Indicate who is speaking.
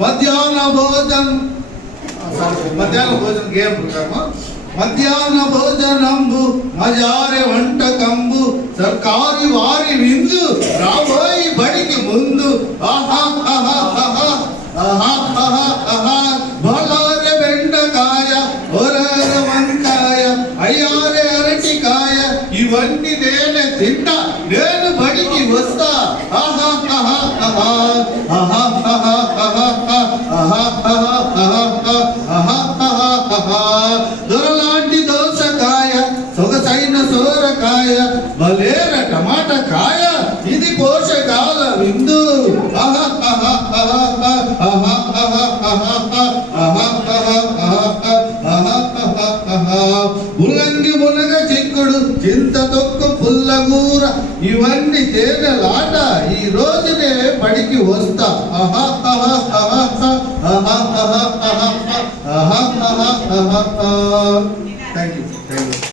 Speaker 1: మధ్యాహ్న భోజనం మధ్యాహ్న భోజనం గేమ్ ప్రకారమా మధ్యాహ్న భోజనంబు మజారి వంటకంబు ఇవన్నీ నేనే తింటా నేను బడికి వస్తా ఆహా ఆహా ఆహా ఆహా ఆహా ఆహా ఆహా ఆహా ఆహా ఆహా ఆహా దొరలాంటి దోసకాయ సొగసైన సోరకాయ బలేర టమాటా కాయ ఇది పోషకాల మునగ చిక్కుడు చింత తొక్కు పుల్లగూర ఇవన్నీ తేనెలాట ఈ రోజునే పడికి వస్తా థ్యాంక్ యూ థ్యాంక్ యూ